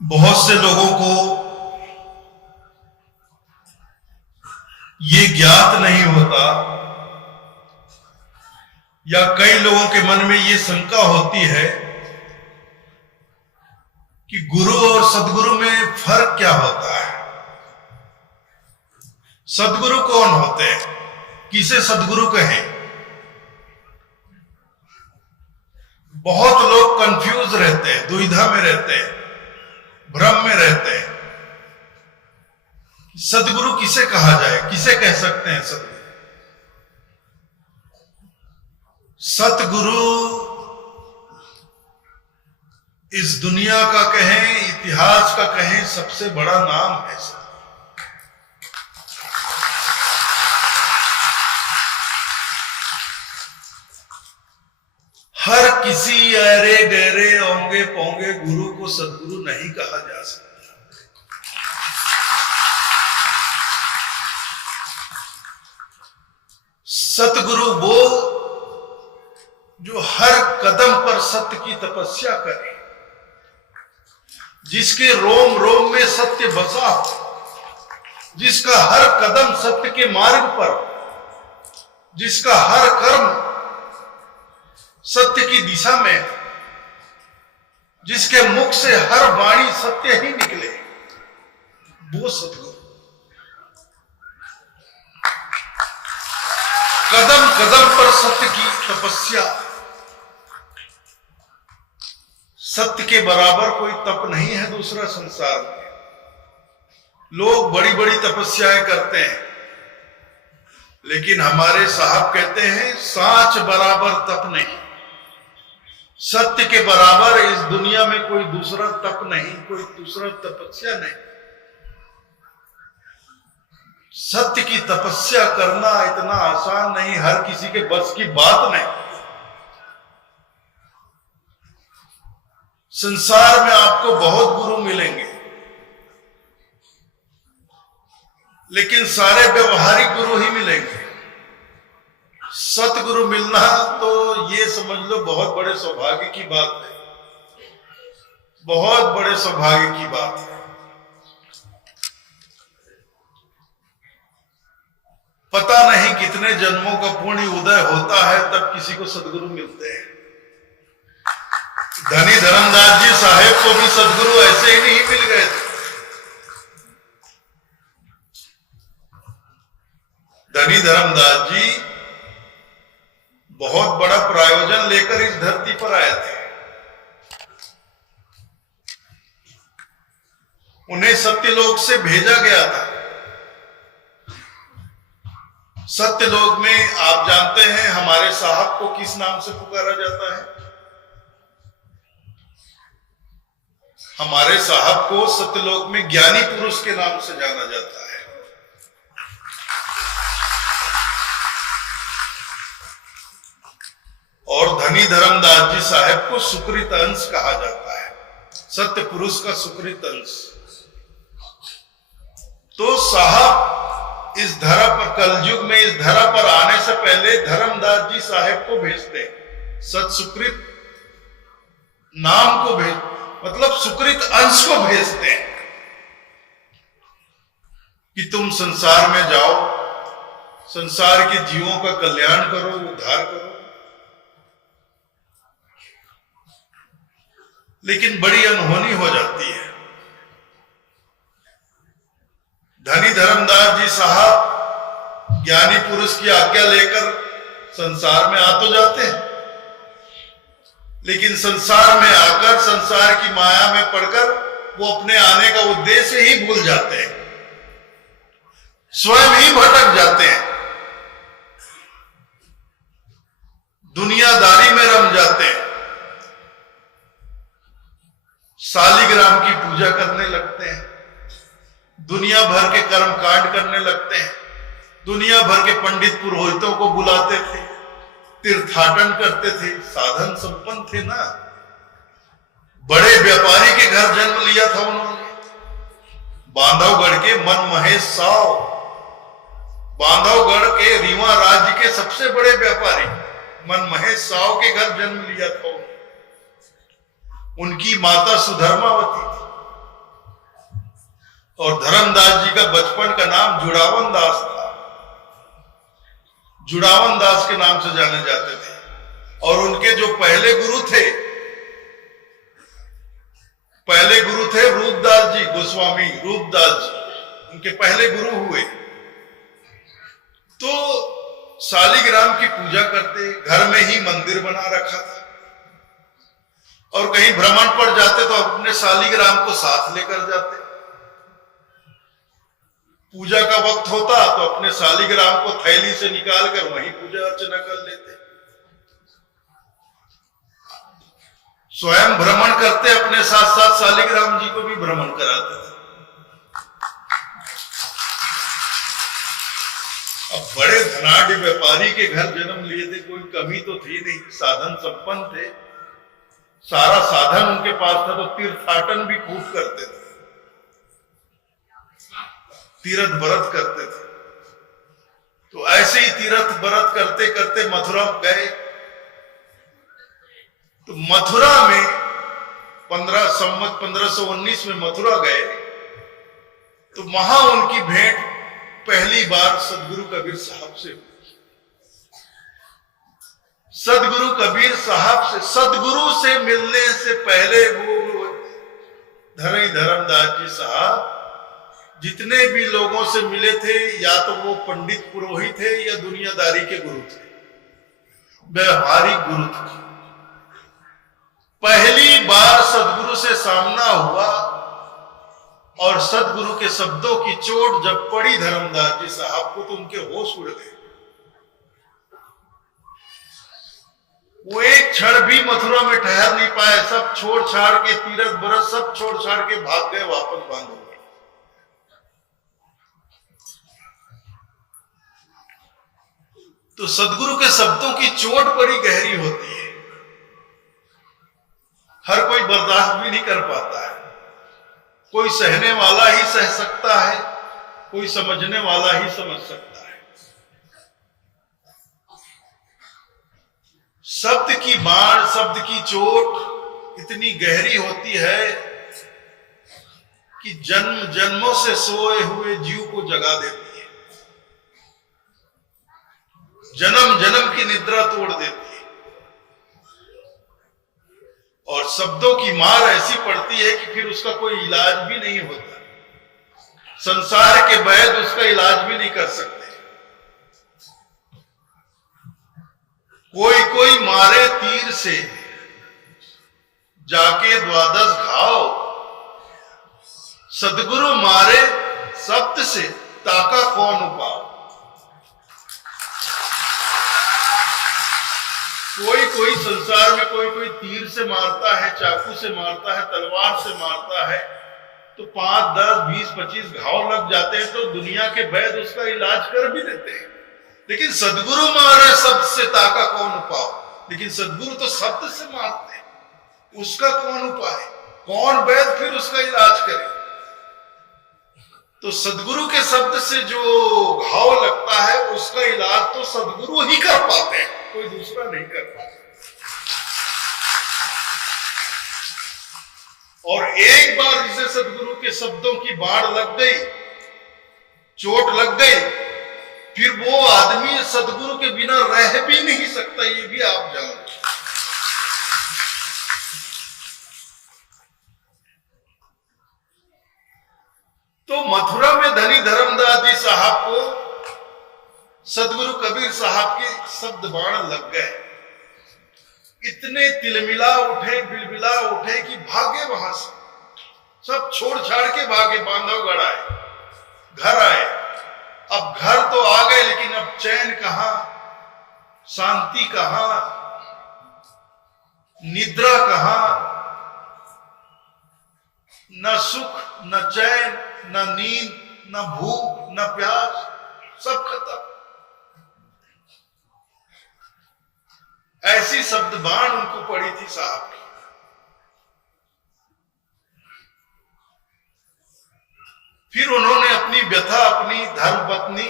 बहुत से लोगों को ये ज्ञात नहीं होता या कई लोगों के मन में ये शंका होती है कि गुरु और सदगुरु में फर्क क्या होता है। सदगुरु कौन होते हैं, किसे सदगुरु कहें। बहुत लोग कंफ्यूज रहते हैं, दुविधा में रहते हैं, भ्रम में रहते हैं। सदगुरु किसे कहा जाए, किसे कह सकते हैं सदगुरु। सतगुरु इस दुनिया का कहें, इतिहास का कहें, सबसे बड़ा नाम है सर। हर किसी अरे गहरे ओंगे पोंगे गुरु को सदगुरु नहीं कहा जा सकता। सतगुरु वो जो हर कदम पर सत्य की तपस्या करे, जिसके रोम रोम में सत्य बसा हो, जिसका हर कदम सत्य के मार्ग पर, जिसका हर कर्म सत्य की दिशा में, जिसके मुख से हर वाणी सत्य ही निकले, वो सतगुरु। कदम कदम पर सत्य की तपस्या। सत्य के बराबर कोई तप नहीं है दूसरा संसार में। लोग बड़ी बड़ी तपस्याएं करते हैं, लेकिन हमारे साहब कहते हैं सांच बराबर तप नहीं। सत्य के बराबर इस दुनिया में कोई दूसरा तप नहीं, कोई दूसरा तपस्या नहीं। सत्य की तपस्या करना इतना आसान नहीं, हर किसी के बस की बात नहीं। संसार में आपको बहुत गुरु मिलेंगे, लेकिन सारे व्यवहारिक गुरु ही मिलेंगे। सतगुरु मिलना तो ये समझ लो बहुत बड़े सौभाग्य की बात है, बहुत बड़े सौभाग्य की बात है। पता नहीं कितने जन्मों का पुण्य उदय होता है तब किसी को सदगुरु मिलते हैं। धनी धर्मदास जी साहेब को भी सदगुरु ऐसे ही नहीं मिल गए थे। धनी धर्मदास जी बहुत बड़ा प्रायोजन लेकर इस धरती पर आए थे। उन्हें सत्यलोक से भेजा गया था। सत्यलोक में आप जानते हैं हमारे साहब को किस नाम से पुकारा जाता है। हमारे साहब को सत्यलोक में ज्ञानी पुरुष के नाम से जाना जाता है। और धनी धर्मदास जी साहेब को सुकृत अंश कहा जाता है, सत्य पुरुष का सुकृत अंश। तो साहब इस धरा पर, कलयुग में इस धरा पर आने से पहले धर्मदास जी साहेब को भेजते, सत सुकृत नाम को भेज, मतलब सुकृत अंश को भेजते हैं कि तुम संसार में जाओ, संसार के जीवों का कल्याण करो, उद्धार करो। लेकिन बड़ी अनहोनी हो जाती है। धनी धर्मदास जी साहब ज्ञानी पुरुष की आज्ञा लेकर संसार में आ तो जाते हैं, लेकिन संसार में आकर, संसार की माया में पड़कर वो अपने आने का उद्देश्य ही भूल जाते हैं, स्वयं ही भटक जाते हैं, दुनियादारी में रम जाते हैं, शालिग्राम की पूजा करने लगते हैं, दुनिया भर के कर्म कांड करने लगते हैं, दुनिया भर के पंडित पुरोहितों को बुलाते थे, तीर्थाटन करते थे, साधन संपन्न थे ना। बड़े व्यापारी के घर जन्म लिया था उन्होंने, बांधवगढ़ के मन महेश साव, बांधवगढ़ के रीवा राज्य के सबसे बड़े व्यापारी मन महेश साव के घर जन्म लिया था। उनकी माता सुधर्मावती थी। और धर्मदास जी का बचपन का नाम जुड़ावन दास था। जुड़ावन दास के नाम से जाने जाते थे। और उनके जो पहले गुरु थे रूपदास जी, गोस्वामी रूपदास जी उनके पहले गुरु हुए। तो शालिग्राम की पूजा करते, घर में ही मंदिर बना रखा था, और कहीं भ्रमण पर जाते तो अपने शालिग्राम को साथ लेकर जाते। पूजा का वक्त होता तो अपने शालिग्राम को थैली से निकालकर वहीं पूजा अर्चना कर लेते। स्वयं भ्रमण करते, अपने साथ साथ शालिग्राम जी को भी भ्रमण कराते थे। अब बड़े धनाढ़ व्यापारी के घर जन्म लिए थे, कोई कमी तो थी नहीं, साधन संपन्न थे, सारा साधन उनके पास था। तो तीर्थाटन भी खूब करते थे, तीर्थ व्रत करते थे। तो ऐसे ही तीर्थ व्रत करते करते मथुरा गए। तो मथुरा में 1519 में मथुरा गए। तो वहां उनकी भेंट पहली बार सदगुरु कबीर साहब से हुई। सदगुरु कबीर साहब से, सदगुरु से मिलने से पहले वो धर्मदास जी साहब जितने भी लोगों से मिले थे, या तो वो पंडित पुरोहित थे या दुनियादारी के गुरु थे, व्यवहारिक गुरु थे। पहली बार सदगुरु से सामना हुआ और सदगुरु के शब्दों की चोट जब पड़ी धर्मदास जी साहब को, तो उनके होश उड़ गए। वो एक क्षण भी मथुरा में ठहर नहीं पाए, सब छोड़ छाड़ के, तीर्थ व्रत सब छोड़ छाड़ के भाग गए वापस बांधो। तो सदगुरु के शब्दों की चोट बड़ी गहरी होती है, हर कोई बर्दाश्त भी नहीं कर पाता है। कोई सहने वाला ही सह सकता है, कोई समझने वाला ही समझ सकता है। शब्द की बाण, शब्द की चोट इतनी गहरी होती है कि जन्म जन्मों से सोए हुए जीव को जगा देती है, जन्म जन्म की निद्रा तोड़ देती है। और शब्दों की मार ऐसी पड़ती है कि फिर उसका कोई इलाज भी नहीं होता। संसार के वैद्य उसका इलाज भी नहीं कर सकते। कोई कोई मारे तीर से जाके 12 घाव, सदगुरु मारे शब्द से ताका कौन उपाव। कोई संसार में कोई तीर से मारता है, चाकू से मारता है, तलवार से मारता है, तो 5, 10, 20, 25 घाव लग जाते हैं, तो दुनिया के वैद्य उसका इलाज कर भी देते हैं। लेकिन सदगुरु मारे शब्द से ताका कौन उपाय। लेकिन सदगुरु तो शब्द से मारते हैं, उसका कौन उपाय, कौन वैद्य फिर उसका इलाज करे। तो सदगुरु के शब्द से जो घाव लगता है उसका इलाज तो सदगुरु ही कर पाते हैं, कोई दूसरा नहीं कर पाता। और एक बार जिसे सदगुरु के शब्दों की बाढ़ लग गई, चोट लग गई, फिर वो आदमी सदगुरु के बिना रह भी नहीं सकता, ये भी आप जानते। तो मथुरा में धनी धर्मदास जी साहब को सदगुरु कबीर साहब के शब्द बाण लग गए। इतने तिलमिला उठे, बिलबिला उठे कि भागे वहां से, सब छोड़ छाड़ के भागे, बांधवगढ़ आए, घर आए। अब घर तो आ गए, लेकिन अब चैन कहां, शांति कहां, निद्रा कहां, न सुख न चैन न नींद न भूख न प्यास, सब खत्म। ऐसी शब्द बाण उनको पड़ी थी साहब की। फिर उन्होंने अपनी व्यथा अपनी धर्मपत्नी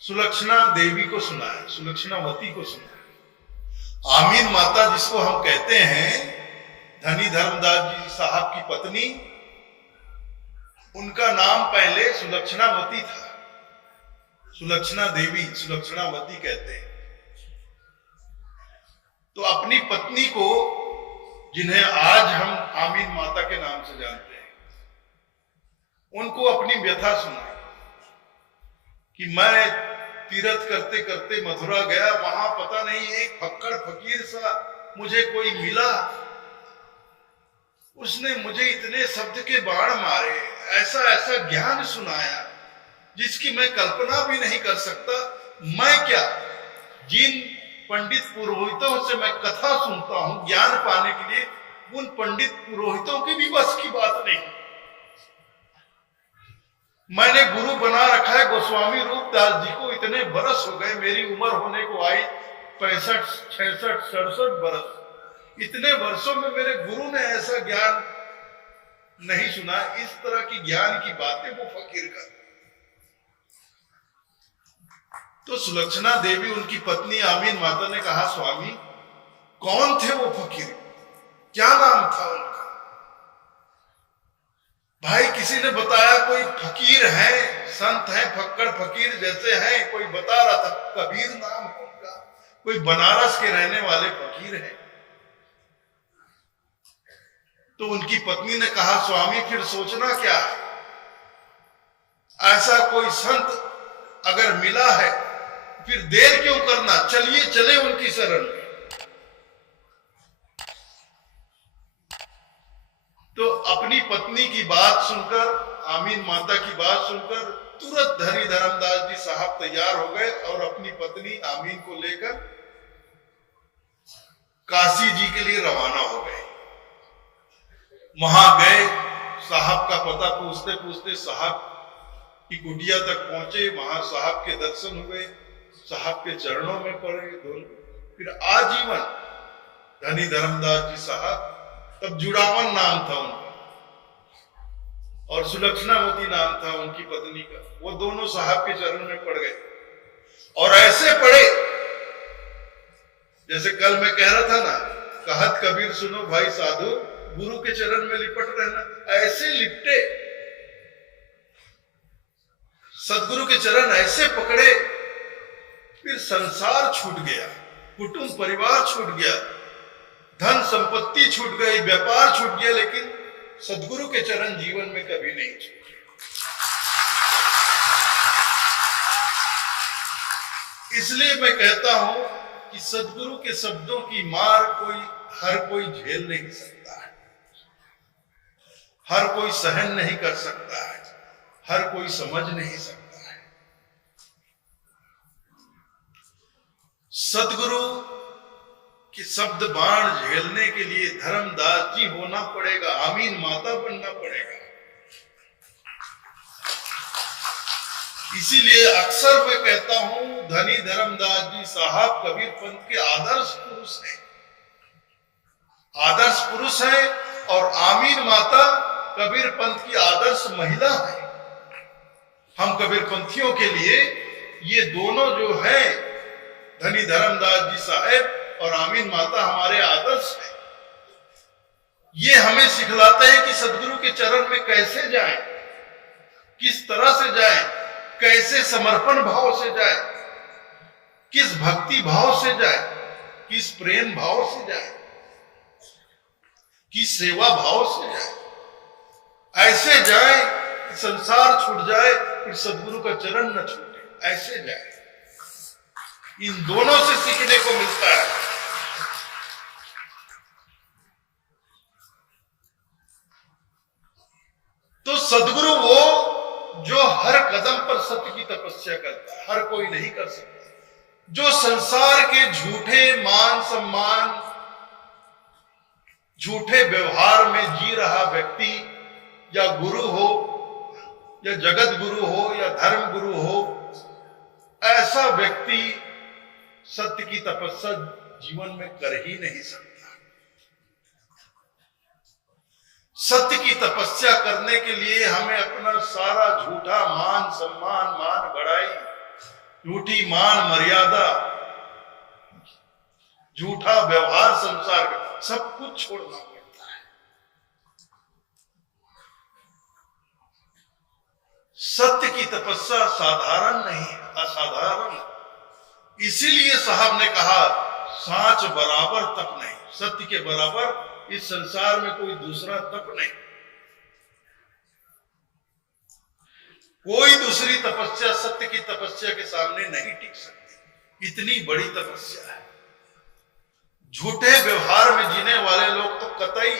सुलक्षणा देवी को सुनाया, सुलक्षणावती को सुनाया। आमीन माता जिसको हम कहते हैं, धनी धर्मदास जी साहब की पत्नी, उनका नाम पहले सुलक्षणावती था, सुलक्षणा देवी, सुलक्षणावती कहते हैं। तो अपनी पत्नी को, जिन्हें आज हम आमीन माता के नाम से जानते हैं, उनको अपनी व्यथा सुनाई कि मैं तीर्थ करते करते मथुरा गया, वहां पता नहीं एक फक्कड़ फकीर सा मुझे कोई मिला, उसने मुझे इतने शब्द के बाण मारे, ऐसा ऐसा ज्ञान सुनाया जिसकी मैं कल्पना भी नहीं कर सकता। मैं क्या, जिन पंडित पुरोहितों से मैं कथा सुनता हूं ज्ञान पाने के लिए, उन पंडित पुरोहितों की भी बस की बात नहीं। मैंने गुरु बना रखा है गोस्वामी रूपदास जी को, इतने बरस हो गए, मेरी उम्र होने को आई 65, 66, 67 बरस। इतने वर्षों में मेरे गुरु ने ऐसा ज्ञान नहीं सुना। इस तरह की ज्ञान की बातें वो फकीर कर। तो सुलक्षणा देवी, उनकी पत्नी आमीन माता ने कहा, स्वामी कौन थे वो फकीर, क्या नाम था उनका? भाई किसी ने बताया कोई फकीर है, संत है, फक्कड़ फकीर जैसे हैं, कोई बता रहा था कबीर नाम है उनका, कोई बनारस के रहने वाले फकीर हैं। तो उनकी पत्नी ने कहा, स्वामी फिर सोचना क्या है, ऐसा कोई संत अगर मिला है फिर देर क्यों करना, चलिए चले उनकी शरण में। तो अपनी पत्नी की बात सुनकर, आमीन माता की बात सुनकर तुरंत धनी धर्मदास जी साहब तैयार हो गए और अपनी पत्नी आमीन को लेकर काशी जी के लिए रवाना हो गए। वहां गए, साहब का पता पूछते पूछते साहब की कुटिया तक पहुंचे, वहां साहब के दर्शन हुए, साहब के चरणों में पड़े दोनों। फिर आजीवन धनी धर्मदास जी साहब, तब जुड़ावन नाम था उनका और सुलक्षणावती नाम था उनकी पत्नी का, वो दोनों साहब के चरण में पड़ गए। और ऐसे पड़े जैसे कल मैं कह रहा था ना, कहत कबीर सुनो भाई साधु, गुरु के चरण में लिपट रहना, ऐसे लिपटे, सदगुरु के चरण ऐसे पकड़े। फिर संसार छूट गया, कुटुंब परिवार छूट गया, धन संपत्ति छूट गई, व्यापार छूट गया, लेकिन सदगुरु के चरण जीवन में कभी नहीं छूटे। इसलिए मैं कहता हूं कि सदगुरु के शब्दों की मार हर कोई झेल नहीं सकता है, हर कोई सहन नहीं कर सकता है, हर कोई समझ नहीं सकता है। सदगुरु के शब्द बाण झेलने के लिए धर्मदास जी होना पड़ेगा, आमीन माता बनना पड़ेगा। इसीलिए अक्सर मैं कहता हूं, धनी धर्मदास जी साहब कबीर पंथ के आदर्श पुरुष हैं, आदर्श पुरुष हैं, और आमीन माता कबीर पंथ की आदर्श महिला है। हम कबीर पंथियों के लिए ये दोनों जो है, धनी धर्मदास जी साहब और आमीन माता, हमारे आदर्श है। ये हमें सिखलाते हैं कि सदगुरु के चरण में कैसे जाएं, किस तरह से जाएं, कैसे समर्पण भाव से जाएं, किस भक्ति भाव से जाएं, किस प्रेम भाव से जाएं, किस सेवा भाव से जाएं। ऐसे जाएं कि संसार छूट जाए फिर सदगुरु का चरण न छूटे, ऐसे जाएं। इन दोनों से सीखने को मिलता है। तो सदगुरु वो जो हर कदम पर सत्य की तपस्या करता है, हर कोई नहीं कर सकता। जो संसार के झूठे मान सम्मान, झूठे व्यवहार में जी रहा व्यक्ति, या गुरु हो या जगत गुरु हो या धर्म गुरु हो, ऐसा व्यक्ति सत्य की तपस्या जीवन में कर ही नहीं सकता। सत्य की तपस्या करने के लिए हमें अपना सारा झूठा मान सम्मान, मान बढ़ाई, झूठी मान मर्यादा, झूठा व्यवहार संसार का, सब कुछ छोड़ना पड़ता है। सत्य की तपस्या साधारण नहीं, असाधारण। इसीलिए साहब ने कहा सांच बराबर तप नहीं, सत्य के बराबर इस संसार में कोई दूसरा तप नहीं। कोई दूसरी तपस्या सत्य की तपस्या के सामने नहीं टिक सकती। इतनी बड़ी तपस्या है। झूठे व्यवहार में जीने वाले लोग तो कतई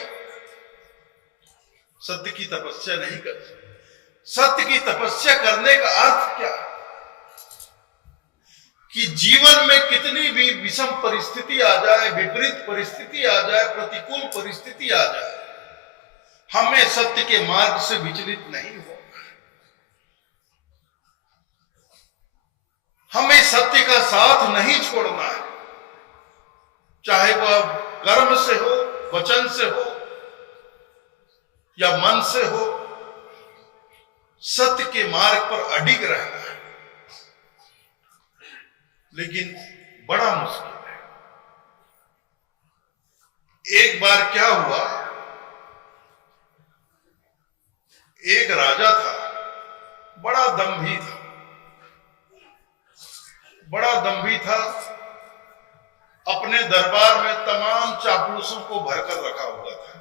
सत्य की तपस्या नहीं कर सकते। सत्य की तपस्या करने का अर्थ क्या है कि जीवन में कितनी भी विषम परिस्थिति आ जाए, विपरीत परिस्थिति आ जाए, प्रतिकूल परिस्थिति आ जाए, हमें सत्य के मार्ग से विचलित नहीं हो। हमें सत्य का साथ नहीं छोड़ना है, चाहे वह कर्म से हो, वचन से हो या मन से हो। सत्य के मार्ग पर अडिग रहना है। लेकिन बड़ा मुश्किल है। एक बार क्या हुआ, एक राजा था, बड़ा दंभी था, बड़ा दंभी था। अपने दरबार में तमाम चापलूसों को भरकर रखा हुआ था,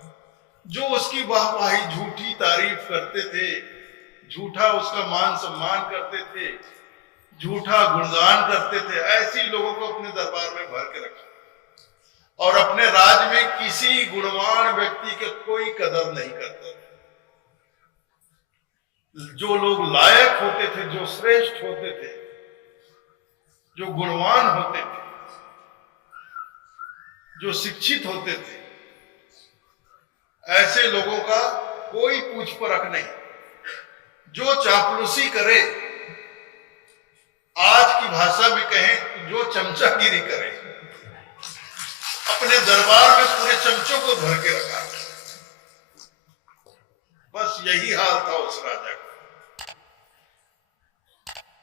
जो उसकी वाहवाही, झूठी तारीफ करते थे, झूठा उसका मान सम्मान करते थे, झूठा गुणगान करते थे। ऐसी लोगों को अपने दरबार में भर के रखा और अपने राज्य में किसी गुणवान व्यक्ति के कोई कदर नहीं करता था। जो लोग लायक होते थे, जो श्रेष्ठ होते थे, जो गुणवान होते थे, जो शिक्षित होते थे, ऐसे लोगों का कोई पूछ परख नहीं। जो चापलूसी करे, आज की भाषा में कहें जो चमचागिरी करे, अपने दरबार में पूरे चमचों को भर के रखा। बस यही हाल था उस राजा का।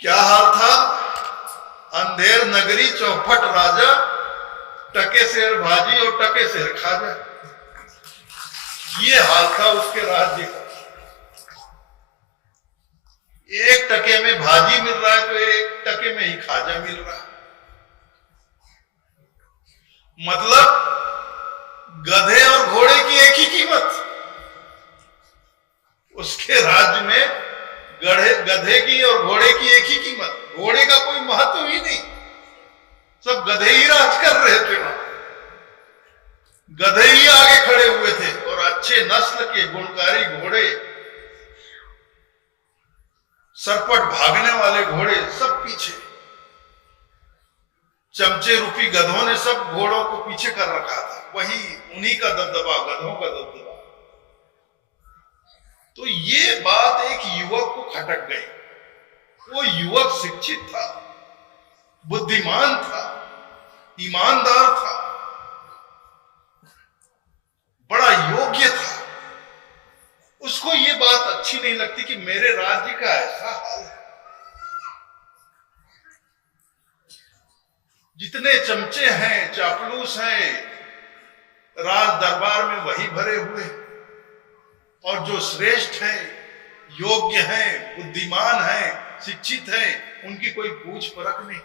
क्या हाल था? अंधेर नगरी चौपट राजा, टके शेर भाजी और टके शेर खाजा। ये हाल था उसके राज्य का। एक टके में भाजी मिल रहा है तो एक टके में ही खाजा मिल रहा है। मतलब गधे और घोड़े की एक ही कीमत। उसके राज्य में गधे की और घोड़े की एक ही कीमत। घोड़े का कोई महत्व ही नहीं, सब गधे ही राज कर रहे थे वहां। गधे ही आगे खड़े हुए थे और अच्छे नस्ल के गुणकारी घोड़े, सरपट भागने वाले घोड़े सब पीछे। चमचे रूपी गधों ने सब घोड़ों को पीछे कर रखा था। वही उन्हीं का दबदबा, गधों का दबदबा। तो ये बात एक युवक को खटक गई। वो युवक शिक्षित था, बुद्धिमान था, ईमानदार था, बड़ा योग्य था। उसको ये बात अच्छी नहीं लगती कि मेरे राज्य का ऐसा हाल है। जितने चमचे हैं, चापलूस हैं, राज दरबार में वही भरे हुए, और जो श्रेष्ठ हैं, योग्य हैं, बुद्धिमान हैं, शिक्षित हैं, उनकी कोई पूछ परख नहीं।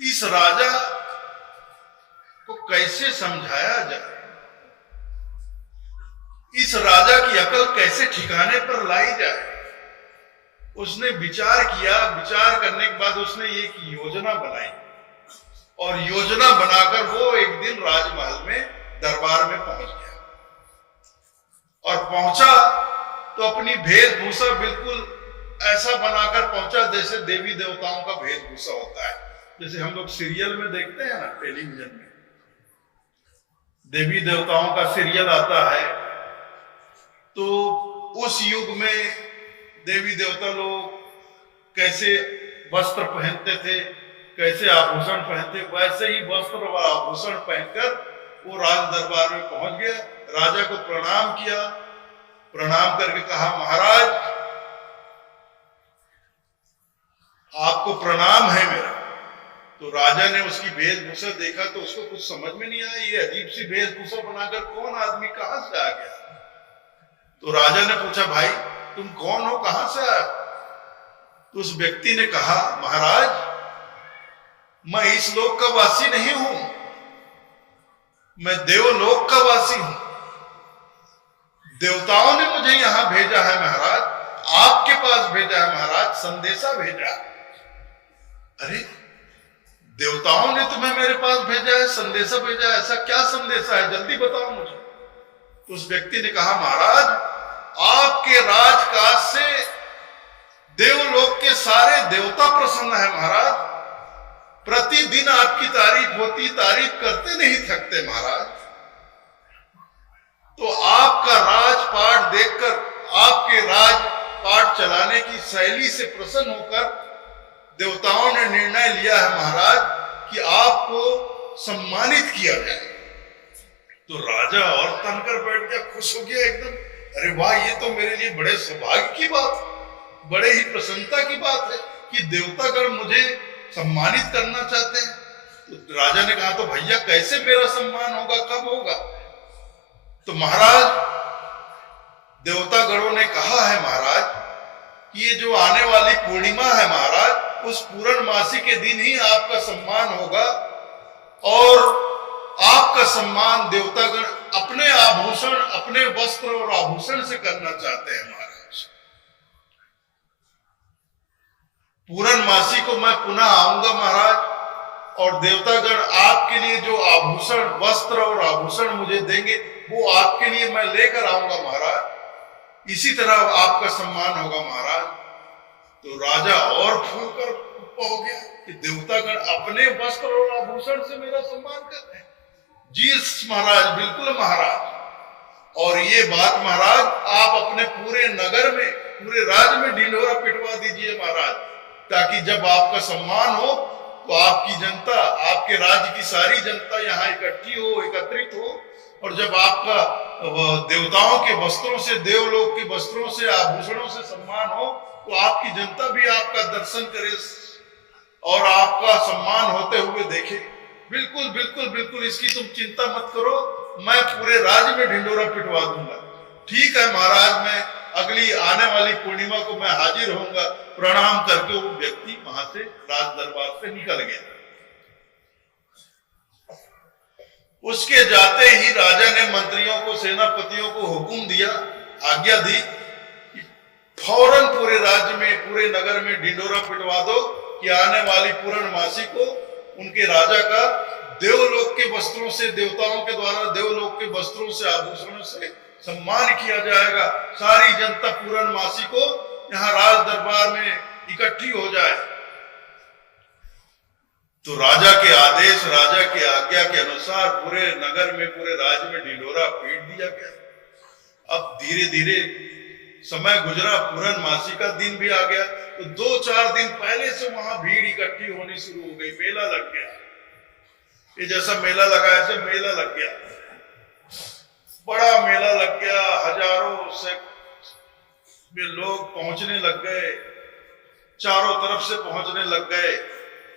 इस राजा को कैसे समझाया जाए? इस राजा की अकल कैसे ठिकाने पर लाई जाए? उसने विचार किया। विचार करने के बाद उसने एक योजना बनाई और योजना बनाकर वो एक दिन राजमहल में, दरबार में पहुंच गया। और पहुंचा तो अपनी वेशभूषा बिल्कुल ऐसा बनाकर पहुंचा जैसे देवी देवताओं का वेशभूषा होता है। जैसे हम लोग सीरियल में देखते हैं ना, टेलीविजन में देवी देवताओं का सीरियल आता है, तो उस युग में देवी देवता लोग कैसे वस्त्र पहनते थे, कैसे आभूषण पहनते, वैसे ही वस्त्र और आभूषण पहनकर वो राज दरबार में पहुंच गया। राजा को प्रणाम किया। प्रणाम करके कहा, महाराज आपको प्रणाम है मेरा। तो राजा ने उसकी वेशभूषा देखा तो उसको कुछ समझ में नहीं आया, ये अजीब सी वेशभूषा बनाकर कौन आदमी कहां से आ गया। तो राजा ने पूछा, भाई तुम कौन हो, कहां से आए? तो उस व्यक्ति ने कहा, महाराज मैं इस लोक का वासी नहीं हूं, मैं देवलोक का वासी हूं। देवताओं ने मुझे यहां भेजा है महाराज, आपके पास भेजा है महाराज, संदेशा भेजा। अरे देवताओं ने तुम्हें मेरे पास भेजा है, संदेशा भेजा है, ऐसा क्या संदेशा है, जल्दी बताओ मुझे। तो उस व्यक्ति ने कहा, महाराज आपके राजकाज से देवलोक के सारे देवता प्रसन्न है महाराज, प्रतिदिन आपकी तारीफ होती, तारीफ करते नहीं थकते महाराज। तो आपका राजपाट देखकर, आपके राजपाट चलाने की शैली से प्रसन्न होकर देवताओं ने निर्णय लिया है महाराज कि आपको सम्मानित किया जाए। तो राजा और तनकर बैठ गया, खुश हो गया एकदम। अरे वाह, ये तो मेरे लिए बड़े सौभाग्य की बात है, बड़े ही प्रसन्नता की बात है कि देवतागण मुझे सम्मानित करना चाहते हैं। तो राजा ने कहा, तो भैया कैसे मेरा सम्मान होगा, कब होगा? तो महाराज देवतागणों ने कहा है महाराज कि ये जो आने वाली पूर्णिमा है महाराज, उस पूर्णमासी के दिन ही आपका सम्मान होगा, और आपका सम्मान देवतागण अपने आभूषण, अपने वस्त्र और आभूषण से करना चाहते हैं महाराज। पूर्णमासी को मैं पुनः आऊंगा महाराज, और देवतागण आपके लिए जो आभूषण, वस्त्र और आभूषण मुझे देंगे वो आपके लिए मैं लेकर आऊंगा महाराज। इसी तरह आपका सम्मान होगा महाराज। तो राजा और फूलकर हो गया कि देवतागण अपने वस्त्र और आभूषण से मेरा सम्मान करते हैं। जी महाराज, बिल्कुल महाराज। और ये बात महाराज आप अपने पूरे नगर में, पूरे राज्य में ढिंढोरा पिटवा दीजिए महाराज, ताकि जब आपका सम्मान हो तो आपकी जनता, आपके राज्य की सारी जनता यहाँ इकट्ठी हो, एकत्रित हो। और जब आपका देवताओं के वस्त्रों से, देवलोक के वस्त्रों से, आभूषणों से सम्मान हो, तो आपकी जनता भी आपका दर्शन करे और आपका सम्मान होते हुए देखे। बिल्कुल बिल्कुल बिल्कुल, इसकी तुम चिंता मत करो, मैं पूरे राज्य में ढिंडोरा पिटवा दूंगा। ठीक है महाराज, मैं अगली आने वाली पूर्णिमा को मैं हाजिर होऊंगा। प्रणाम करके वो व्यक्ति वहां से राज दरबार से निकल गया। उसके जाते ही राजा ने मंत्रियों को, सेनापतियों को हुक्म दिया, आज्ञा दी कि फौरन पूरे राज्य में, पूरे नगर में ढिंडोरा पिटवा दो कि आने वाली पूर्णमासी को उनके राजा का देवलोक के वस्त्रों से, देवताओं के द्वारा देवलोक के वस्त्रों से, आभूषणों से सम्मान किया जाएगा। सारी जनता पूर्णमासी को यहाँ राज दरबार में इकट्ठी हो जाए। तो राजा के आदेश, राजा के आज्ञा के अनुसार पूरे नगर में, पूरे राज्य में ढिंडोरा पीट दिया गया। अब धीरे धीरे समय गुजरा, पूर्णमासी का दिन भी आ गया। तो 2-4 दिन पहले से वहां भीड़ इकट्ठी होनी शुरू हो गई, मेला लग गया। ये जैसा मेला लगा ऐसे मेला लग गया, बड़ा मेला लग गया। हजारों से लोग पहुंचने लग गए, चारों तरफ से पहुंचने लग गए।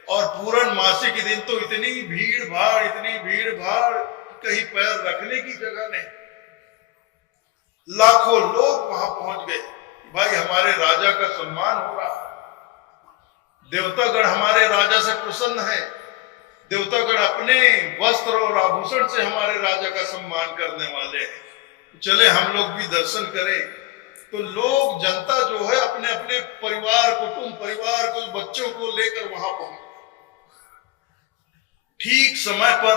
और पूर्णमासी के दिन तो इतनी भीड़ भाड़, इतनी भीड़ भाड़, कहीं पैर रखने की जगह नहीं। लाखों लोग वहां पहुंच गए। भाई हमारे राजा का सम्मान हो रहा, देवतागण हमारे राजा से प्रसन्न है, देवतागण अपने वस्त्र और आभूषण से हमारे राजा का सम्मान करने वाले हैं, चले हम लोग भी दर्शन करें। तो लोग, जनता जो है, अपने अपने परिवार, कुटुंब, परिवार को, बच्चों को लेकर वहां पहुंचे। ठीक समय पर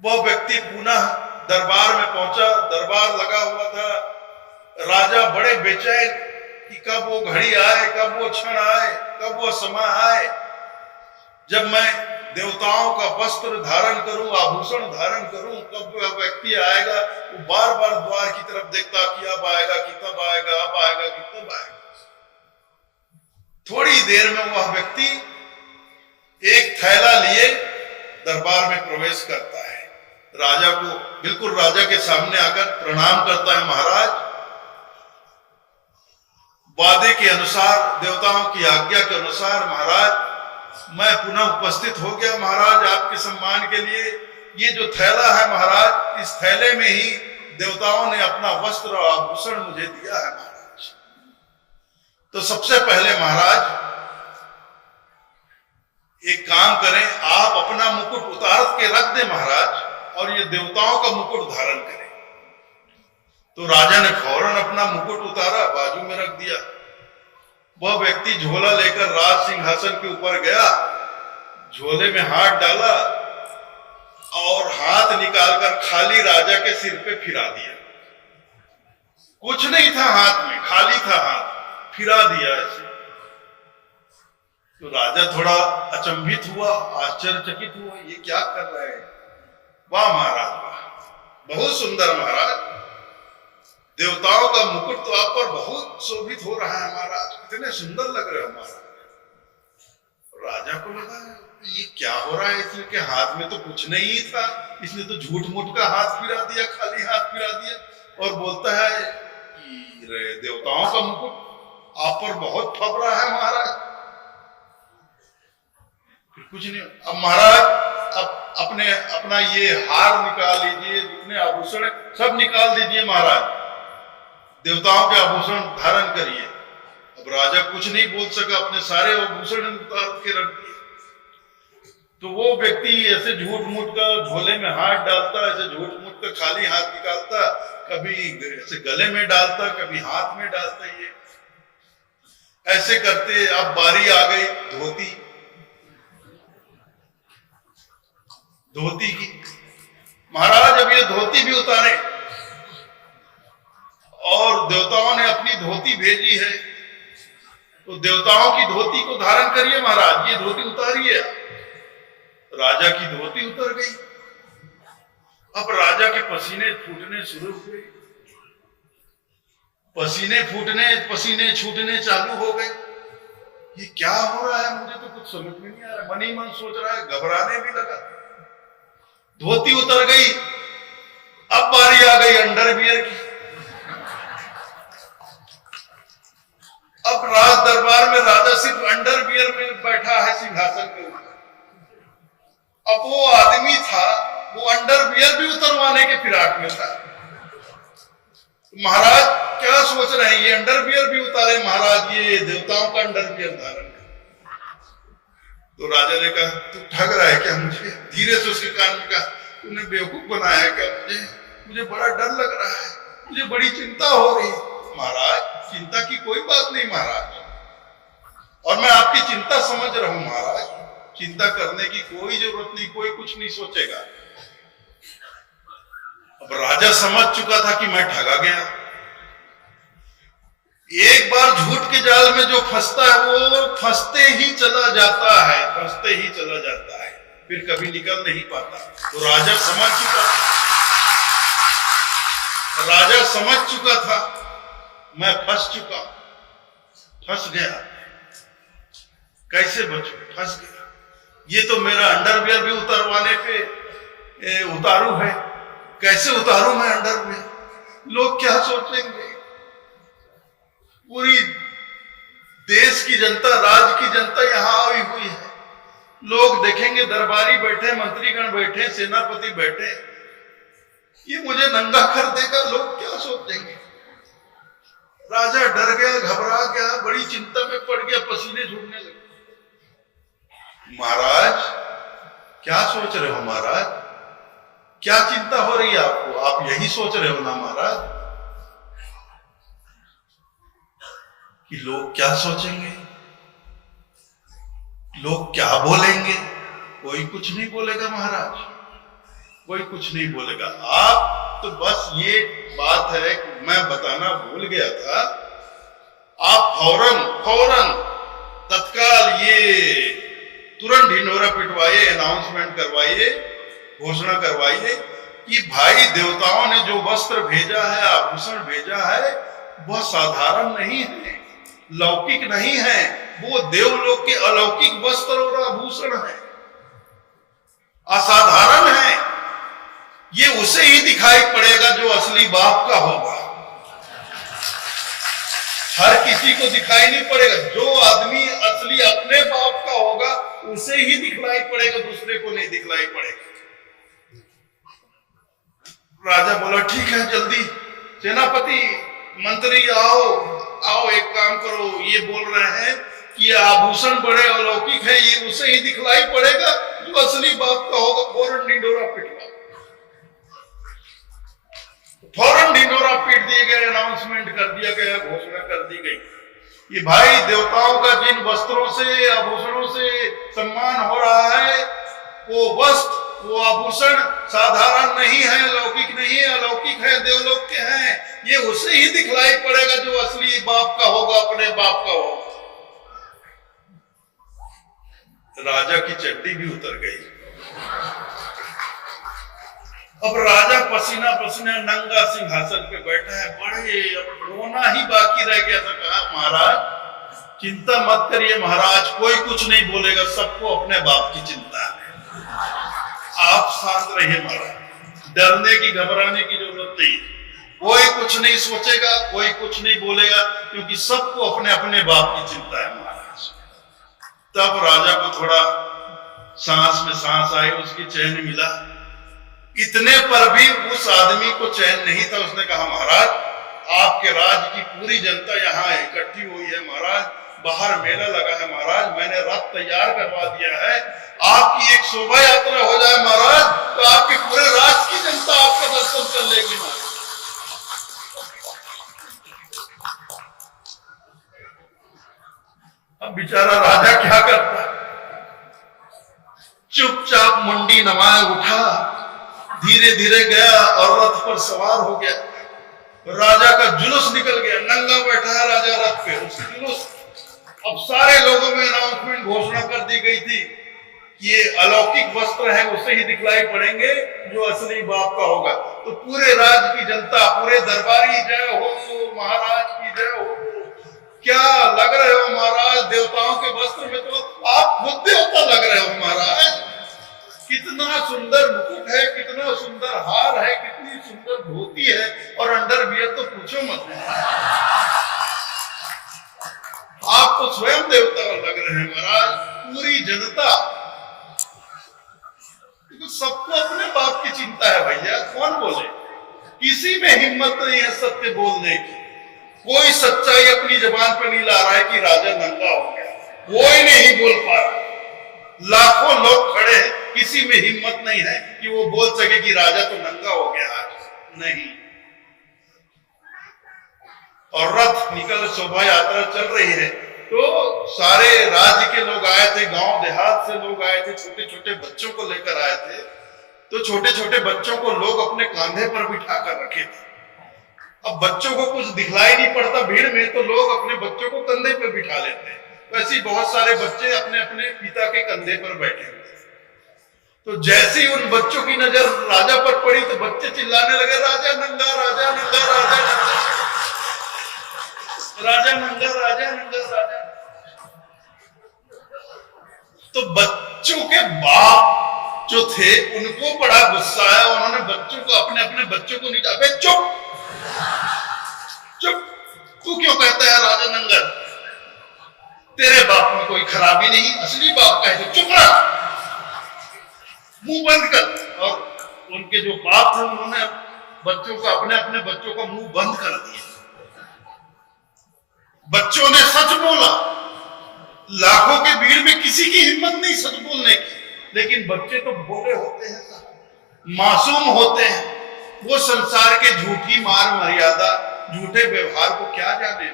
वह व्यक्ति पुनः दरबार में पहुंचा। दरबार लगा हुआ था। राजा बड़े बेचैन कि कब वो घड़ी आए, कब वो क्षण आए, कब वो समय आए जब मैं देवताओं का वस्त्र धारण करूं, आभूषण धारण करूं। कब वह व्यक्ति आएगा? वो बार बार द्वार की तरफ देखता कि अब आएगा कि तब आएगा, अब आएगा कि तब आएगा। थोड़ी देर में वह व्यक्ति एक थैला लिए दरबार में प्रवेश करता है। राजा को, बिल्कुल राजा के सामने आकर प्रणाम करता है। महाराज, वादे के अनुसार, देवताओं की आज्ञा के अनुसार महाराज मैं पुनः उपस्थित हो गया महाराज आपके सम्मान के लिए। ये जो थैला है महाराज, इस थैले में ही देवताओं ने अपना वस्त्र और आभूषण मुझे दिया है महाराज। तो सबसे पहले महाराज एक काम करें, आप अपना मुकुट उतार के रख दे महाराज, और ये देवताओं का मुकुट धारण करें। तो राजा ने फौरन अपना मुकुट उतारा, बाजू में रख दिया। वह व्यक्ति झोला लेकर राज सिंहासन के ऊपर गया, झोले में हाथ डाला और हाथ निकालकर खाली राजा के सिर पे फिरा दिया। कुछ नहीं था हाथ में, खाली था हाथ, फिरा दिया ऐसे। तो राजा थोड़ा अचंभित हुआ, आश्चर्यचकित हुआ, ये क्या कर रहे हैं? वाह महाराज वाह, बहुत सुंदर महाराज, देवताओं का मुकुट तो आप पर बहुत शोभित हो रहा है महाराज, कितने सुंदर लग रहे हो महाराज। राजा को लगा ये क्या हो रहा है, इसके हाथ में तो कुछ नहीं था, इसने तो झूठ मूठ का हाथ फिरा दिया, खाली हाथ फिरा दिया, और बोलता है कि देवताओं का मुकुट आप पर बहुत फब रहा है महाराज। कुछ नहीं। अब महाराज अब अपना ये हार निकाल लीजिए, जितने आभूषण सब निकाल दीजिए महाराज, देवताओं के आभूषण धारण करिए। अब राजा कुछ नहीं बोल सका, अपने सारे आभूषण उतार के रख दिए। तो वो व्यक्ति ऐसे झूठ मूठ का झोले में हाथ डालता, ऐसे झूठ मूठ का खाली हाथ निकालता, कभी ऐसे गले में डालता, कभी हाथ में डालता, ये ऐसे करते। अब बारी आ गई धोती की। महाराज अब ये धोती भी उतारे, और देवताओं ने अपनी धोती भेजी है, तो देवताओं की धोती को धारण करिए महाराज, ये धोती उतारिए। राजा की धोती उतर गई। अब राजा के पसीने फूटने शुरू हुए, पसीने छूटने चालू हो गए। ये क्या हो रहा है, मुझे तो कुछ समझ में नहीं आ रहा। मन ही मन सोच रहा है, घबराने भी लगा। धोती उतर गई, अब बारी आ गई अंडरवियर की। अब राज दरबार में राजा सिर्फ अंडरवियर में बैठा है सिंहासन के ऊपर। अब वो आदमी था, वो अंडरवियर भी उतरवाने के फिराक में था। महाराज क्या सोच रहे हैं, ये अंडरवियर भी उतारे महाराज, ये देवताओं का अंडरवियर धारण कर। तो राजा ने कहा तू ठग रहा है क्या मुझे? धीरे से उसके कान में कहा तूने बेवकूफ बनाया है क्या मुझे बड़ा डर लग रहा है, मुझे बड़ी चिंता हो रही है। महाराज चिंता की कोई बात नहीं महाराज, और मैं आपकी चिंता समझ रहा हूं महाराज, चिंता करने की कोई जरूरत नहीं, कोई कुछ नहीं सोचेगा। अब राजा समझ चुका था कि मैं ठगा गया। एक बार झूठ के जाल में जो फंसता है वो फंसते ही चला जाता है, फंसते ही चला जाता है, फिर कभी निकल नहीं पाता। तो राजा समझ चुका था मैं फंस गया, कैसे बचूं? फंस गया। ये तो मेरा अंडरवियर भी उतारवाने पे उतारू है, कैसे उतारू मैं अंडरवियर? लोग क्या सोचेंगे? पूरी देश की जनता, राज्य की जनता यहां आई हुई है, लोग देखेंगे दरबारी बैठे, मंत्रीगण बैठे, सेनापति बैठे, ये मुझे नंगा कर देगा, लोग क्या सोचेंगे? राजा डर गया, घबरा गया, बड़ी चिंता में पड़ गया, पसीने छूटने लगे। महाराज क्या सोच रहे हो महाराज? क्या चिंता हो रही है आपको? आप यही सोच रहे हो ना महाराज कि लोग क्या सोचेंगे, लोग क्या बोलेंगे? कोई कुछ नहीं बोलेगा महाराज, कोई कुछ नहीं बोलेगा। आप तो बस ये बात है कि मैं बताना भूल गया था, आप फौरन तत्काल ये तुरंत ढिंढोरा पिटवाइए, अनाउंसमेंट करवाइए, घोषणा करवाइए कि भाई देवताओं ने जो वस्त्र भेजा है, आभूषण भेजा है, वह साधारण नहीं है, लौकिक नहीं है, वो देवलोक के अलौकिक वस्त्र और आभूषण है, असाधारण है। ये उसे ही दिखाई पड़ेगा जो असली बाप का होगा, हर किसी को दिखाई नहीं पड़ेगा। जो आदमी असली अपने बाप का होगा उसे ही दिखलाई पड़ेगा, दूसरे को नहीं दिखलाई पड़ेगा। राजा बोला ठीक है, जल्दी सेनापति मंत्री आओ आओ, एक काम करो, ये बोल रहे हैं कि ये आभूषण बड़े अलौकिक है, ये उसे ही दिखलाई पड़ेगा जो असली बाप का होगा। फौरन ढिंडोरा पिटवा, फौरन ढिंडोरा पीट दिए गए, अनाउंसमेंट कर दिया गया, घोषणा कर दी गई, ये भाई देवताओं का जिन वस्त्रों से आभूषणों से सम्मान हो रहा है, वो वस्त्र वो आभूषण साधारण नहीं है, लौकिक नहीं है, अलौकिक है, देवलोक के हैं, ये उसे ही दिखलाई पड़ेगा जो असली बाप का होगा, अपने बाप का होगा। राजा की चड्डी भी उतर गई। अब राजा पसीना पसीना नंगा सिंहासन पे बैठा है, बड़े अब रोना ही बाकी रह गया था। कहा महाराज चिंता मत करिए महाराज, कोई कुछ नहीं बोलेगा, सबको अपने बाप की चिंता है, आप शांत रहिए महाराज, डरने की घबराने की जरूरत नहीं, कोई कुछ नहीं सोचेगा, कोई कुछ नहीं बोलेगा, क्योंकि सबको अपने अपने बाप की चिंता है महाराज। तब राजा को थोड़ा सांस में सांस आई, उसकी चैन मिला। इतने पर भी उस आदमी को चैन नहीं था। उसने कहा महाराज आपके राज्य की पूरी जनता यहाँ इकट्ठी हुई है महाराज, बाहर मेला लगा है महाराज, मैंने रथ तैयार करवा दिया है, आपकी एक शोभा यात्रा हो जाए महाराज, तो आपके पूरे राज्य की जनता आपका दर्शन कर लेगी महाराज। अब बेचारा राजा क्या करता, चुपचाप मुंडी नवाए उठा, धीरे धीरे गया और रथ पर सवार हो गया। राजा का जुलूस निकल गया, नंगा बैठा है राजा रथ पे, उसका जुलूस। अब सारे लोगों में अनाउंसमेंट घोषणा कर दी गई थी कि ये अलौकिक वस्त्र है, उसे ही दिखलाई पड़ेंगे जो असली बाप का होगा। तो पूरे राज्य की जनता, पूरे दरबारी जय हो, महाराज की जय हो, क्या लग रहे हो महाराज, देवताओं के वस्त्र में तो आप खुद देवता लग रहे हो महाराज, कितना सुंदर मुकुट है, कितना सुंदर हार है, कितनी सुंदर धोती है, और अंडरवियर तो पूछो मत, आप तो स्वयं देवता लग रहे हैं महाराज। पूरी जनता, तो सबको अपने बाप की चिंता है भैया, कौन बोले, किसी में हिम्मत नहीं है सत्य बोलने की, कोई सच्चाई अपनी जबान पर नहीं ला रहा है कि राजा नंगा हो गया, कोई नहीं बोल पा रहा, लाखों लोग खड़े हैं, किसी में हिम्मत नहीं है कि वो बोल सके कि राजा तो नंगा हो गया आज, नहीं। और रथ निकल, शोभा यात्रा चल रही है, तो सारे राज्य के लोग आए थे, गांव देहात से लोग आए थे, छोटे छोटे बच्चों को लेकर आए थे, तो छोटे छोटे बच्चों को लोग अपने कांधे पर बिठा कर रखे थे। अब बच्चों को कुछ दिखलाई नहीं पड़ता भीड़ में, तो लोग अपने बच्चों को कंधे पर बिठा लेते हैं। वैसे ही बहुत सारे बच्चे अपने अपने पिता के कंधे पर बैठे हुए, तो जैसे ही उन बच्चों की नजर राजा पर पड़ी तो बच्चे चिल्लाने लगे, राजा नंगा, राजा नंगा, राजा नंगा, राजा नंगा, राजा नंगा, राजा। तो बच्चों के बाप जो थे उनको बड़ा गुस्सा आया, उन्होंने बच्चों को, अपने अपने बच्चों को नीचा, अबे चुप चुप, तू क्यों कहता है राजा नंगा, तेरे बाप में कोई खराबी नहीं, असली बाप का है तो चुप रहा, मुंह बंद कर। और उनके जो बाप थे उन्होंने बच्चों को, अपने अपने बच्चों का मुंह बंद कर दिया। बच्चों ने सच बोला, लाखों के भीड़ में किसी की हिम्मत नहीं सच बोलने की, लेकिन बच्चे तो भोले होते हैं, मासूम होते हैं, वो संसार के झूठी मार मर्यादा, झूठे व्यवहार को क्या जाने।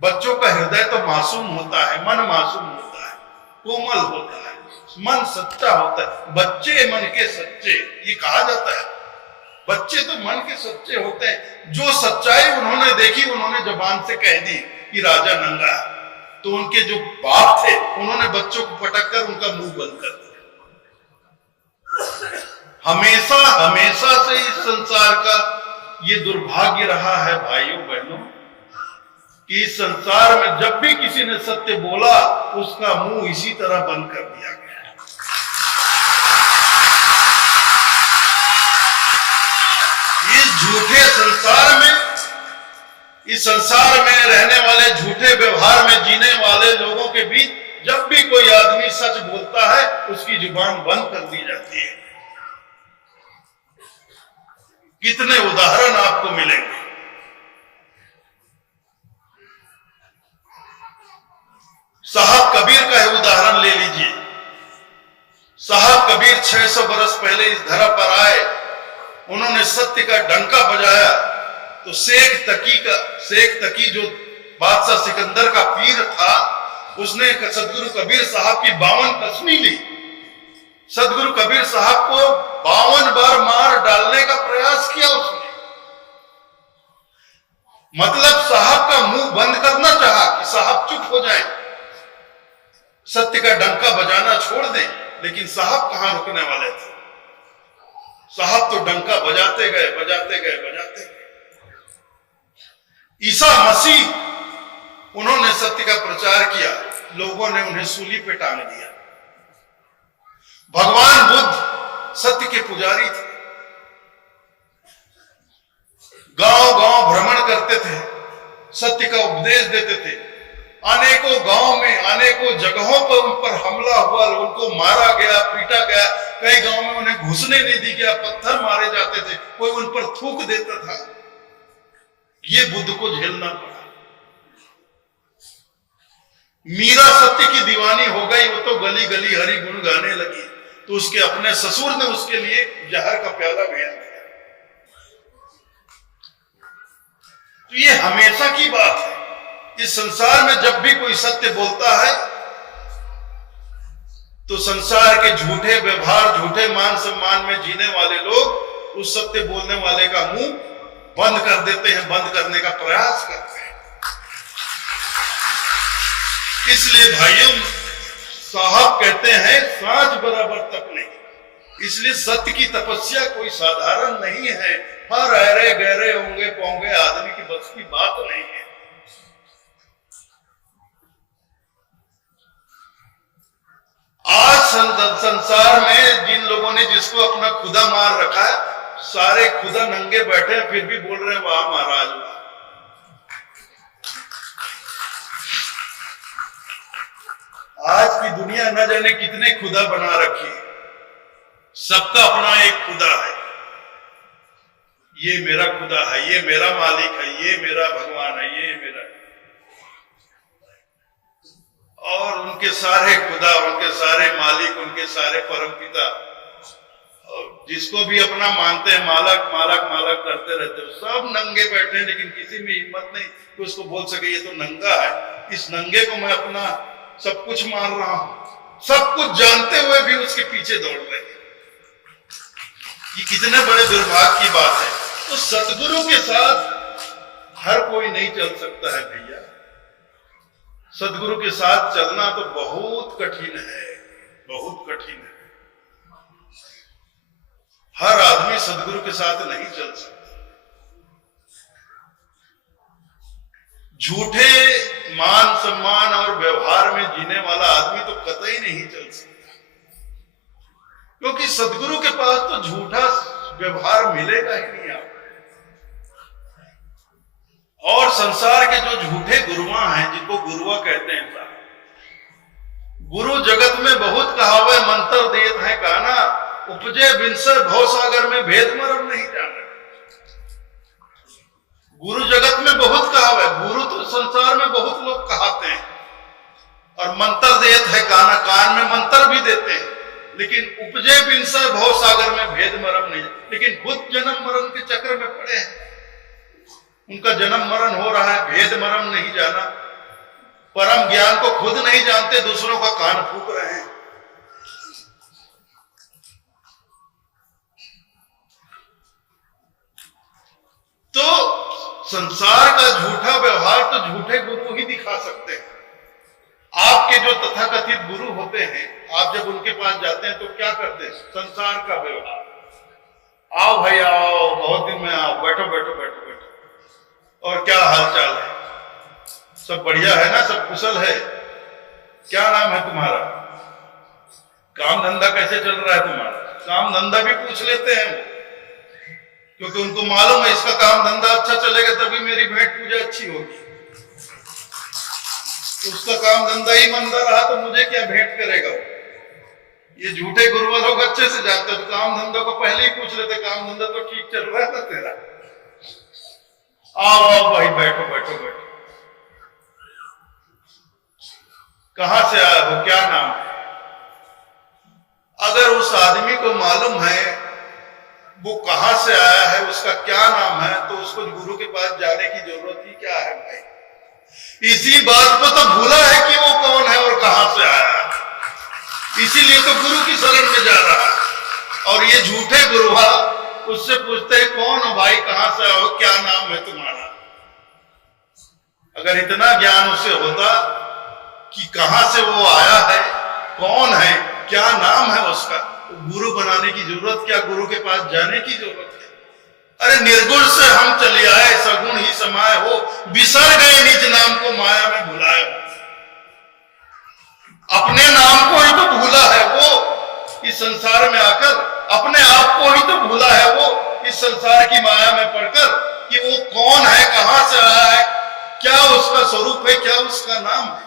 बच्चों का हृदय तो मासूम होता है, मन मासूम होता है, कोमल होता है, मन सच्चा होता है, बच्चे मन के सच्चे, ये कहा जाता है, बच्चे तो मन के सच्चे होते हैं। जो सच्चाई उन्होंने देखी, उन्होंने जबान से कह दी कि राजा नंगा, तो उनके जो बाप थे उन्होंने बच्चों को पटक कर उनका मुंह बंद कर दिया। हमेशा हमेशा से इस संसार का ये दुर्भाग्य रहा है भाइयों बहनों, कि इस संसार में जब भी किसी ने सत्य बोला उसका मुंह इसी तरह बंद कर दिया गया। इस झूठे संसार में, इस संसार में रहने वाले, झूठे व्यवहार में जीने वाले लोगों के बीच जब भी कोई आदमी सच बोलता है उसकी जुबान बंद कर दी जाती है। कितने उदाहरण आपको मिलेंगे। साहब कबीर का ही उदाहरण ले लीजिए। साहब कबीर 600 बरस पहले इस धरा पर आए, उन्होंने सत्य का डंका बजाया तो शेख तकी जो बादशाह सिकंदर का पीर था, उसने सदगुरु कबीर साहब की 52 कसमी ली। सदगुरु कबीर साहब को 52 बार मार डालने का प्रयास किया उसने। मतलब साहब का मुंह बंद करना चाहा कि साहब चुप हो जाए, सत्य का डंका बजाना छोड़ दें, लेकिन साहब कहां रुकने वाले थे। साहब तो डंका बजाते गए, बजाते गए, बजाते गए। ईसा मसीह, उन्होंने सत्य का प्रचार किया, लोगों ने उन्हें सूली पे टांग दिया। भगवान बुद्ध सत्य के पुजारी थे, गांव-गांव भ्रमण करते थे, सत्य का उपदेश देते थे। अनेकों गांव में, अनेकों जगहों पर उन पर हमला हुआ, उनको मारा गया, पीटा गया। कई गांव में उन्हें घुसने नहीं दी गया, पत्थर मारे जाते थे, कोई उन पर थूक देता था। ये बुद्ध को झेलना पड़ा। मीरा सत्य की दीवानी हो गई, वो तो गली गली हरि गुण गाने लगी, तो उसके अपने ससुर ने उसके लिए जहर का प्याला भेज दिया। तो ये हमेशा की बात है। इस संसार में जब भी कोई सत्य बोलता है तो संसार के झूठे व्यवहार, झूठे मान सम्मान में जीने वाले लोग उस सत्य बोलने वाले का मुंह बंद कर देते हैं, बंद करने का प्रयास करते हैं। इसलिए भाइयों, साहब कहते हैं सांच बराबर तप नहीं। इसलिए सत्य की तपस्या कोई साधारण नहीं है। हर अरे गहरे होंगे पोंगे आदमी की बस की बात नहीं है। आज संसार में जिन लोगों ने जिसको अपना खुदा मार रखा है, सारे खुदा नंगे बैठे हैं, फिर भी बोल रहे हैं वाह महाराज वाह। आज की दुनिया न जाने कितने खुदा बना रखी है। सबका अपना एक खुदा है। ये मेरा खुदा है, ये मेरा मालिक है, ये मेरा भगवान है, ये मेरा। और उनके सारे खुदा, उनके सारे मालिक, उनके सारे परमपिता, और जिसको भी अपना मानते हैं मालक मालक मालक करते रहते हैं, सब नंगे बैठे हैं, लेकिन किसी में हिम्मत नहीं कि उसको बोल सके ये तो नंगा है, इस नंगे को मैं अपना सब कुछ मान रहा हूं। सब कुछ जानते हुए भी उसके पीछे दौड़ रहे हैं। ये कितने बड़े दुर्भाग्य की बात है। तो सतगुरु के साथ हर कोई नहीं चल सकता है भैया। सदगुरु के साथ चलना तो बहुत कठिन है, बहुत कठिन है। हर आदमी सदगुरु के साथ नहीं चल सकता। झूठे मान सम्मान और व्यवहार में जीने वाला आदमी तो कतई नहीं चल सकता, क्योंकि सदगुरु के पास तो झूठा व्यवहार मिलेगा ही नहीं आपको। और संसार के जो झूठे गुरुआ हैं, जिनको गुरुआ कहते हैं, गुरु जगत में बहुत कहावे मंत्र देत है गाना, उपजे बिनसर भवसागर में भेद मरम नहीं जाना। गुरु जगत में बहुत कहावे, गुरु तो संसार में बहुत लोग कहाते हैं, और मंत्र देत है गाना, कान में मंत्र भी देते हैं, लेकिन उपजे बिनसर भवसागर में भेद मरम नहीं। लेकिन खुद जन्म मरण के चक्र में पड़े हैं, उनका जन्म मरण हो रहा है, भेद मरम नहीं जाना। परम ज्ञान को खुद नहीं जानते, दूसरों का कान फूंक रहे हैं। तो संसार का झूठा व्यवहार तो झूठे गुरु ही दिखा सकते हैं। आपके जो तथाकथित गुरु होते हैं, आप जब उनके पास जाते हैं तो क्या करते हैं? संसार का व्यवहार, आओ भाई आओ, बहुत दिन में आओ, बैठो बैठो बैठो बैठो, और क्या हालचाल है? सब बढ़िया है ना? सब कुशल है? क्या नाम है तुम्हारा? काम धंधा कैसे चल रहा है तुम्हारा? काम धंधा भी पूछ लेते हैं, क्योंकि उनको मालूम है इसका काम धंधा अच्छा चलेगा तभी मेरी भेंट पूजा अच्छी होगी। उसका काम धंधा ही मंदा रहा तो मुझे क्या भेंट करेगा वो? ये झूठे गुरु लोग अच्छे से जानते हो, तो काम धंधा को पहले ही पूछ लेते, काम धंधा तो ठीक चल रहा है ना तेरा? आओ आओ भाई, बैठो बैठो बैठो। कहां से आया हो, क्या नाम है? अगर उस आदमी को मालूम है वो कहां से आया है, उसका क्या नाम है, तो उसको गुरु के पास जाने की जरूरत ही क्या है भाई? इसी बात को तो भूला है कि वो कौन है और कहां से आया है, इसीलिए तो गुरु की शरण में जा रहा है। और ये झूठे गुरु उससे पूछते हैं कौन हो भाई, कहां से आए हो, क्या नाम है तुम्हारा? अगर इतना ज्ञान उसे होता कि कहां से वो आया है, कौन है, क्या नाम है उसका, तो गुरु बनाने की जरूरत क्या, गुरु के पास जाने की जरूरत क्या? अरे निर्गुण से हम चले आए, सगुण ही समाये हो, बिसर गए निज नाम को माया में भुलाए हो। अपने नाम को ही तो भूला है वो इस संसार में आकर, अपने आप को ही तो भूला है वो इस संसार की माया में पड़कर, कि वो कौन है, कहां से आया है, क्या उसका स्वरूप है, क्या उसका नाम है,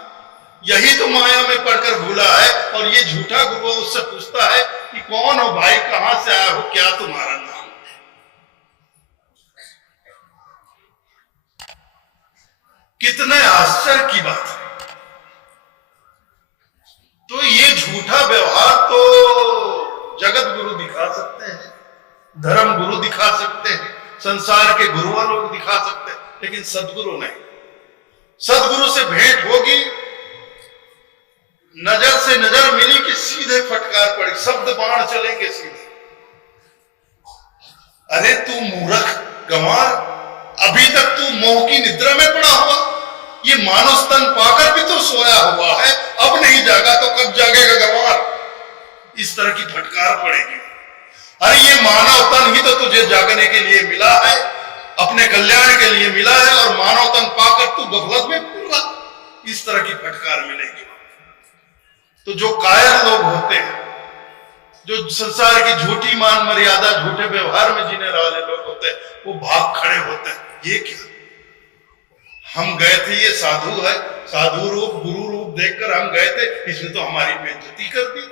यही तो माया में पड़कर भूला है। और ये झूठा गुरु उससे पूछता है कि कौन हो भाई, कहां से आया हो, क्या तुम्हारा नाम है? कितने आश्चर्य की बात है। तो ये झूठा व्यवहार तो जगत गुरु दिखा सकते हैं, धर्म गुरु दिखा सकते हैं, संसार के गुरुआ लोग दिखा सकते हैं, लेकिन सदगुरु नहीं। सदगुरु से भेंट होगी, नजर से नजर मिली कि सीधे फटकार पड़ी, शब्द बाण चलेंगे सीधे। अरे तू मूर्ख गंवार, अभी तक तू मोह की निद्रा में पड़ा हुआ, ये मानव तन पाकर भी तो सोया हुआ है, अब नहीं जागा तो कब जागेगा गंवार? इस तरह की फटकार पड़ेगी। अरे ये मानव तन ही तो तुझे जागने के लिए मिला है, अपने कल्याण के लिए मिला है, और मानव तन पाकर तू गफलत में पूरा, इस तरह की फटकार मिलेगी। तो जो कायर लोग होते हैं, जो संसार की झूठी मान मर्यादा, झूठे व्यवहार में जीने वाले लोग होते हैं, वो भाग खड़े होते हैं। ये क्या, हम गए थे, ये साधु है, साधु रूप गुरु रूप देखकर हम गए थे, इसने तो हमारी बेइज्जती कर दी,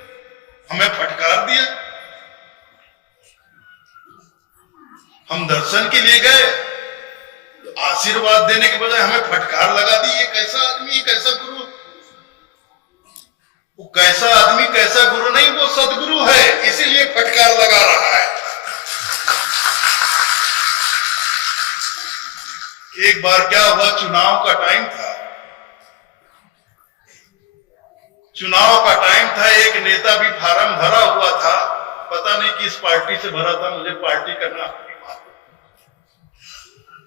हमें फटकार दिया। हम दर्शन के लिए गए, आशीर्वाद देने के बजाय हमें फटकार लगा दी। ये कैसा आदमी, ये कैसा गुरु? वो कैसा आदमी, कैसा गुरु नहीं, वो सदगुरु है, इसीलिए फटकार लगा रहा है। एक बार क्या हुआ, चुनाव का टाइम था, चुनाव का टाइम था, एक नेता भी फार्म भरा हुआ था, पता नहीं किस पार्टी से भरा था, मुझे पार्टी का नाम नहीं मालूम,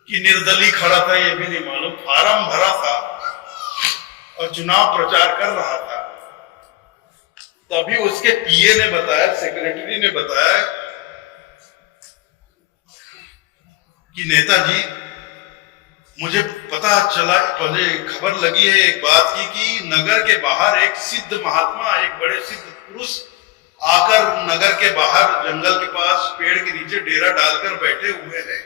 कि निर्दलीय खड़ा था ये भी नहीं मालूम, फार्म भरा था और चुनाव प्रचार कर रहा था। तभी उसके पीए ने बताया, सेक्रेटरी ने बताया कि नेताजी मुझे पता चला, मुझे खबर लगी है एक बात की, कि नगर के बाहर एक सिद्ध महात्मा, एक बड़े सिद्ध पुरुष आकर नगर के बाहर जंगल के पास पेड़ के नीचे डेरा डालकर बैठे हुए हैं।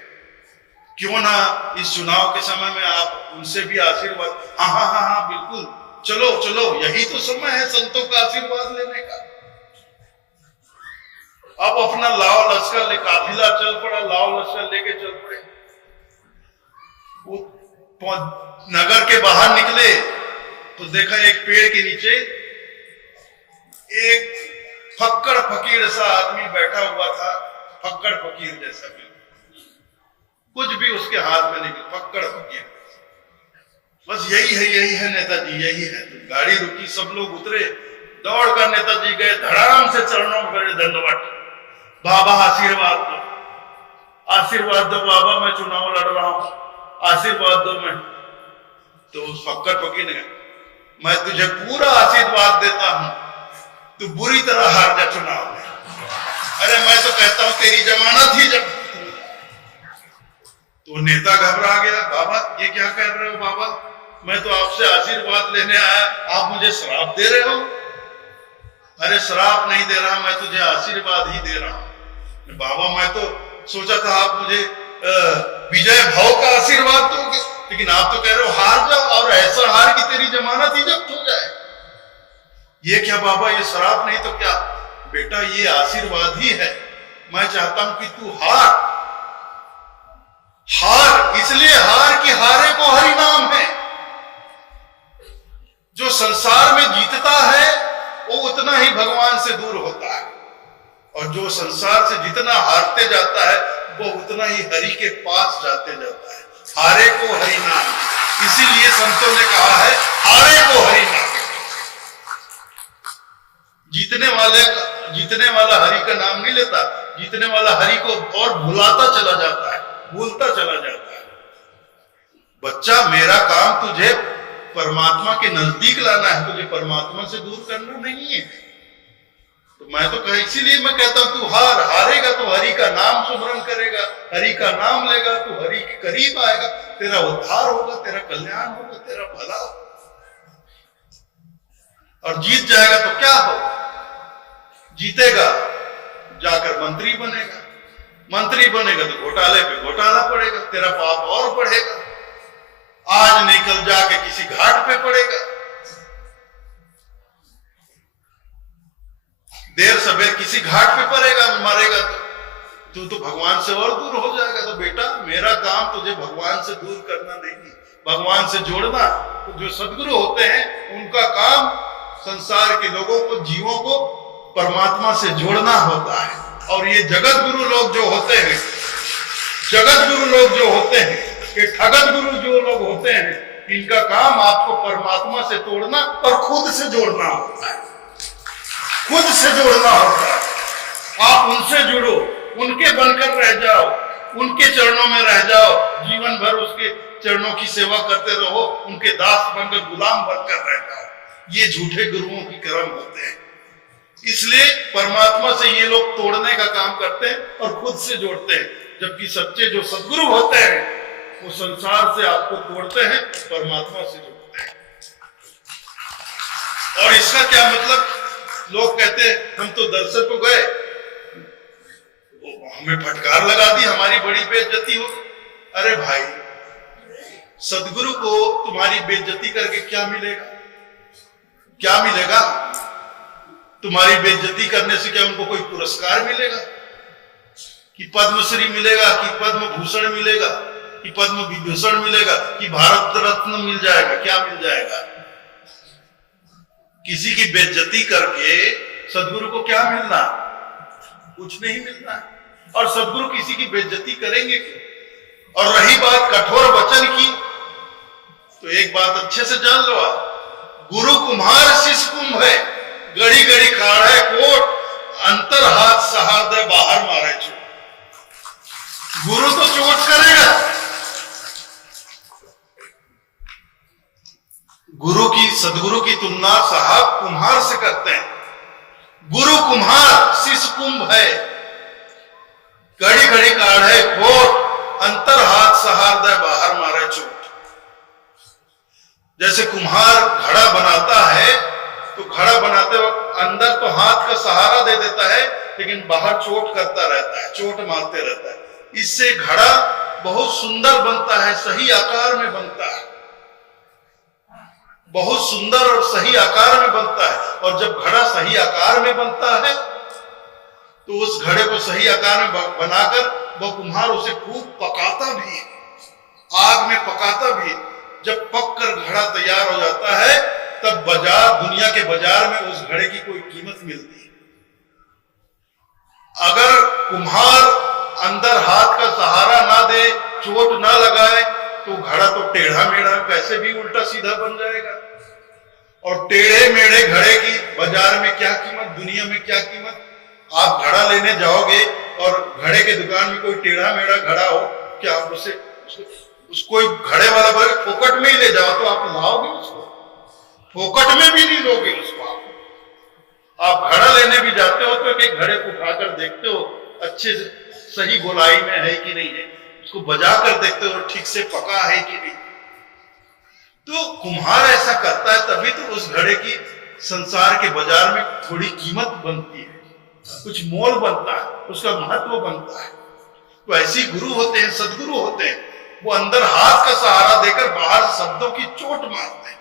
क्यों ना इस चुनाव के समय में आप उनसे भी आशीर्वाद। हाँ हाँ हाँ हाँ बिल्कुल, चलो चलो, यही तो समय है संतों का आशीर्वाद लेने का। अब अपना लाव लश्कर काफिला चल पड़ा, लाव लश्कर लेके चल पड़े। वो नगर के बाहर निकले तो देखा एक पेड़ के नीचे एक फक्कड़ फकीर सा आदमी बैठा हुआ था, फक्कड़ फकीर जैसा, कुछ भी उसके हाथ में नहीं, फक्कड़ फकीर। बस यही है नेताजी, यही है। तो गाड़ी रुकी, सब लोग उतरे, दौड़कर नेताजी गए, धड़ाम से चरणों में गए, दंडवत, बाबा आशीर्वाद दो, आशीर्वाद दो बाबा, मैं चुनाव लड़ रहा हूं, आशीर्वाद दो। मैं तो उस फक्कड़ फकीर ने कहा, मैं तुझे पूरा आशीर्वाद देता हूं, तू बुरी तरह हार जा चुनाव में। अरे मैं तो कहता हूं तेरी जमानत ही जब। तो नेता घबरा गया, बाबा ये क्या कह रहे हो बाबा, मैं तो आपसे आशीर्वाद लेने आया, आप मुझे श्राप दे रहे हो। अरे श्राप नहीं दे रहा, मैं तुझे आशीर्वाद ही दे रहा हूं। बाबा मैं तो सोचा था आप मुझे विजय भाव का आशीर्वाद दोगे, लेकिन आप तो कह रहे हो हार जा, और ऐसा हार कि तेरी जमानत ही जब्त हो जाए। ये क्या बाबा, ये श्राप नहीं तो क्या? बेटा ये आशीर्वाद ही है। मैं चाहता हूं कि तू हार। हार इसलिए हार कि हारे को हरि नाम है। जो संसार में जीतता है वो उतना ही भगवान से दूर होता है, और जो संसार से जितना हारते जाता है वो उतना ही हरि के पास जाते जाता है। हारे को हरि नाम, इसीलिए संतों ने कहा है हारे को हरि नाम। जीतने वाला हरि का नाम नहीं लेता, जीतने वाला हरि को और भुलाता चला जाता है, भूलता चला जाता है। बच्चा, मेरा काम तुझे परमात्मा के नजदीक लाना है, तुझे परमात्मा से दूर करना नहीं है। तो मैं तो इसीलिए मैं कहता हूं तू हारेगा तो हरि का नाम सुमरन करेगा, हरि का नाम लेगा तो हरि के करीब आएगा, तेरा उद्धार होगा, तेरा कल्याण होगा, तेरा भला होगा। और जीत जाएगा तो क्या होगा? जीतेगा जाकर मंत्री बनेगा, मंत्री बनेगा तो घोटाले पे घोटाला पड़ेगा, तेरा पाप और बढ़ेगा। आज नहीं कल जाके किसी घाट पे पड़ेगा, देर सवेर किसी घाट पे पड़ेगा, मरेगा तो तू तो भगवान से और दूर हो जाएगा। तो बेटा, मेरा काम तुझे भगवान से दूर करना नहीं, भगवान से जोड़ना। तो जो सद्गुरु होते हैं उनका काम संसार के लोगों को, जीवों को परमात्मा से जोड़ना होता है। और ये जगत गुरु लोग जो होते हैं, जगत गुरु लोग जो होते हैं, ये ठगत गुरु जो लोग होते हैं, इनका काम आपको परमात्मा से तोड़ना और खुद से जोड़ना होता है, खुद से जोड़ना होता है। आप उनसे जुड़ो, उनके बनकर रह जाओ, उनके चरणों में रह जाओ, जीवन भर उसके चरणों की सेवा करते रहो, उनके दास बनकर, गुलाम बनकर रह जाओ। ये झूठे गुरुओं की कर्म होते हैं। इसलिए परमात्मा से ये लोग तोड़ने का काम करते हैं और खुद से जोड़ते हैं, जबकि सच्चे जो सद्गुरु होते हैं वो संसार से आपको तोड़ते हैं, परमात्मा से जोड़ते हैं। और इसका क्या मतलब? लोग कहते हैं हम तो दर्शन को गए, हमें फटकार लगा दी, हमारी बड़ी बेइज्जती हो। अरे भाई, सद्गुरु को तुम्हारी बेइज्जती करके क्या मिलेगा? क्या मिलेगा? तुम्हारी बेइज्जती करने से क्या उनको कोई पुरस्कार मिलेगा? कि पद्मश्री मिलेगा, कि पद्म भूषण मिलेगा, कि पद्म विभूषण मिलेगा, कि भारत रत्न मिल जाएगा? क्या मिल जाएगा? किसी की बेइज्जती करके सद्गुरु को क्या मिलना? कुछ नहीं मिलना। और सद्गुरु किसी की बेइज्जती करेंगे क्यों? और रही बात कठोर वचन की, तो एक बात अच्छे से जान लो आप, गुरु कुम्हार शिष्य कुंभ है, गड़ी गड़ी खाड़े कोट, अंतर हाथ सहार बाहर मारे चोट। गुरु तो चोट करेगा, गुरु की, सदगुरु की तुलना साहब कुम्हार से करते हैं। गुरु कुम्हार, शिष्य कुंभ है, घड़ी घड़ी काढ़े खोट, अंतर हाथ सहार दे बाहर मारे चोट। जैसे कुम्हार घड़ा बनाता है तो घड़ा बनाते वक्त अंदर तो हाथ का सहारा दे देता है, लेकिन बाहर चोट करता रहता है, चोट मारते रहता है। इससे घड़ा बहुत सुंदर बनता है, सही आकार में बनता है, बहुत सुंदर और सही आकार में बनता है। और जब घड़ा सही आकार में बनता है तो उस घड़े को सही आकार में बनाकर वह कुम्हार उसे खूब पकाता भी है, आग में पकाता भी है। जब पककर घड़ा तैयार हो जाता है तब दुनिया के बाजार में उस घड़े की कोई कीमत मिलती है। अगर कुम्हार अंदर हाथ का सहारा ना दे, चोट ना लगाए, तो घड़ा तो टेढ़ा मेढ़ा कैसे भी उल्टा सीधा बन जाएगा। और टेढ़े मेढ़े घड़े की बाजार में क्या कीमत, दुनिया में क्या कीमत। आप घड़ा लेने जाओगे और घड़े के दुकान में कोई टेढ़ा मेढ़ा घड़ा हो, क्या आप उसको घड़े वाला बोले फोकट में ही ले जाओ, तो आप लाओगे उसको? फोकट में भी नहीं लोगे उसको। आप घड़ा लेने भी जाते हो तो एक घड़े को उठाकर देखते हो अच्छे से सही गोलाई में है कि नहीं है, उसको बजा कर देखते हो ठीक से पका है कि नहीं। तो कुम्हार ऐसा करता है, तभी तो उस घड़े की संसार के बाजार में थोड़ी कीमत बनती है, कुछ मोल बनता है, उसका महत्व बनता है। तो ऐसी गुरु होते हैं, सदगुरु होते हैं, वो अंदर हाथ का सहारा देकर बाहर शब्दों की चोट मारते हैं।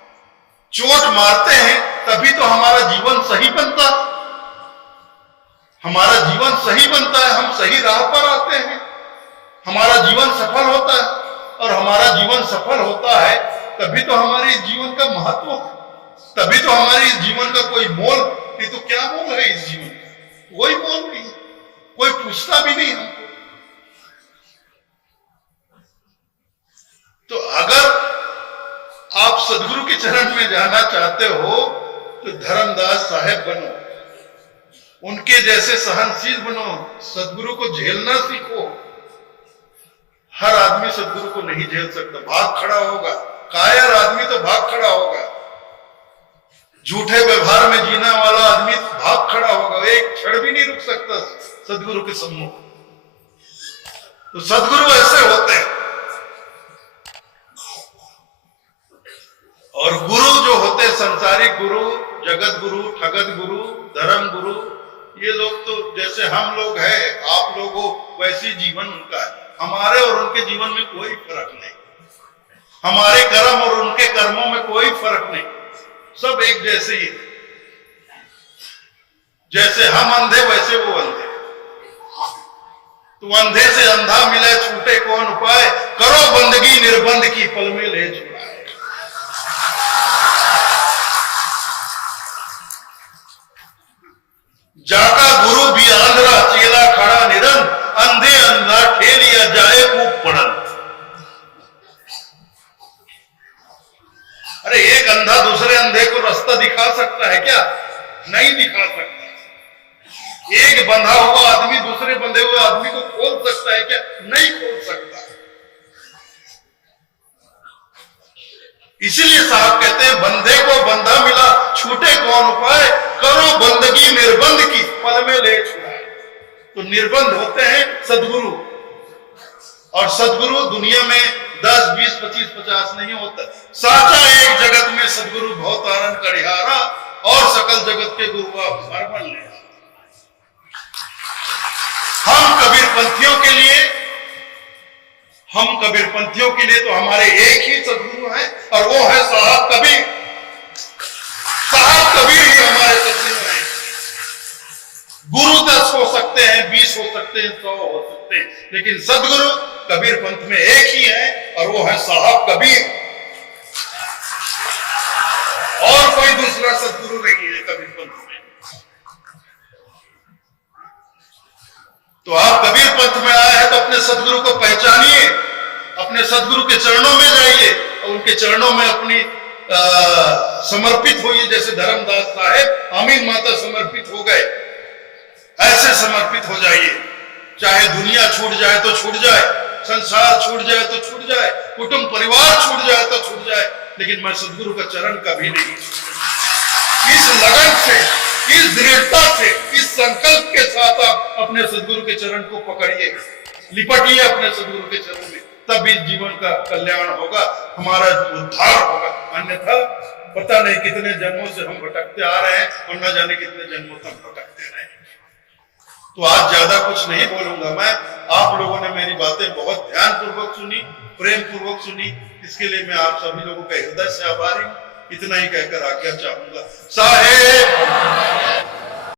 चोट मारते हैं तभी तो हमारा जीवन सही बनता। हमारा जीवन सही बनता है, हम सही राह पर आते हैं, हमारा जीवन सफल होता है। और हमारा जीवन सफल होता है तभी तो हमारे जीवन का महत्व है, तभी तो हमारे जीवन का कोई मोल नहीं। तो क्या मोल है इस जीवन का? कोई मोल नहीं, कोई पूछता भी नहीं हमको। तो अगर आप सदगुरु के चरण में जाना चाहते हो तो धर्मदास साहेब बनो, उनके जैसे सहनशील बनो, सदगुरु को झेलना सीखो। हर आदमी सदगुरु को नहीं झेल सकता, भाग खड़ा होगा। कायर आदमी तो भाग खड़ा होगा, झूठे व्यवहार में जीने वाला आदमी भाग खड़ा होगा, एक क्षण भी नहीं रुक सकता सदगुरु के सम्मुख। तो सदगुरु ऐसे होते हैं। और गुरु जो होते हैं, संसारिक गुरु, जगत गुरु, ठगत गुरु, धर्म गुरु, ये लोग तो जैसे हम लोग हैं, आप लोग हो, वैसी जीवन उनका है। हमारे और उनके जीवन में कोई फर्क नहीं, हमारे कर्म और उनके कर्मों में कोई फर्क नहीं, सब एक जैसे ही। जैसे हम अंधे वैसे वो अंधे। तो अंधे से अंधा मिले छूटे कौन उपाय, करो बंदगी निर्बंध की पल में ले छुड़ाए। जाका गुरु भी आंध्रा चेला खड़ा निरंत, अंधे अंधा ठेलिया जाए कूप पड़न। अरे एक अंधा दूसरे अंधे को रास्ता दिखा सकता है क्या? नहीं दिखा सकता। एक बंधा हुआ आदमी दूसरे बंधे हुए आदमी को खोल सकता है क्या? नहीं खोल सकता। इसीलिए साहब कहते हैं, बंधे को बंधा मिला छूटे कौन उपाय, करो बंदगी निर्बंध की पल में ले छुड़ाए। तो निर्बंध होते हैं सदगुरु, और सदगुरु दुनिया में 10, 20, 25, 50 नहीं होता। साचा एक जगत में सदगुरु बहुत आनंद करिहारा, और सकल जगत के गुरु आप भरमल ले। हम कबीरपंथियों के लिए तो हमारे एक ही सदगुरु हैं, और वो है साहब कबीर। साहब कबीर ही हमारे सदगुरु हैं। गुरु 10 हो सकते हैं, 20 हो सकते हैं, 100 हो सकते हैं, लेकिन सदगुरु कबीर पंथ में एक ही है, और वो है साहब कबीर। और कोई दूसरा सदगुरु नहीं है कबीर पंथ में। तो आप कबीर पंथ में आए हैं तो अपने सदगुरु को पहचानिए, अपने सदगुरु के चरणों में जाइए, और उनके चरणों में अपनी समर्पित होइए। जैसे धर्मदास साहेब आमीन माता समर्पित हो गए, ऐसे समर्पित हो जाइए। चाहे दुनिया छूट जाए तो छूट जाए, संसार छूट जाए तो छूट जाए, कुटुंब परिवार छूट जाए तो छूट जाए, लेकिन मैं सदगुरु का चरण कभी नहीं। इस लगन से, इस दृढ़ता से, इस संकल्प के साथ आप अपने सदगुरु के चरण को पकड़िए, लिपटिए अपने सदगुरु के चरण में, तब इस जीवन का कल्याण होगा, हमारा उद्धार होगा। अन्यथा पता नहीं कितने जन्मों से हम भटकते आ रहे हैं, और न जाने कितने जन्मों तक भटकते रहे। तो आज ज्यादा कुछ नहीं बोलूंगा मैं। आप लोगों ने मेरी बातें बहुत ध्यान पूर्वक सुनी, प्रेम पूर्वक सुनी, इसके लिए मैं आप सभी लोगों का हृदय से आभारी हूं। इतना ही कहकर आज्ञा चाहूंगा। साहेब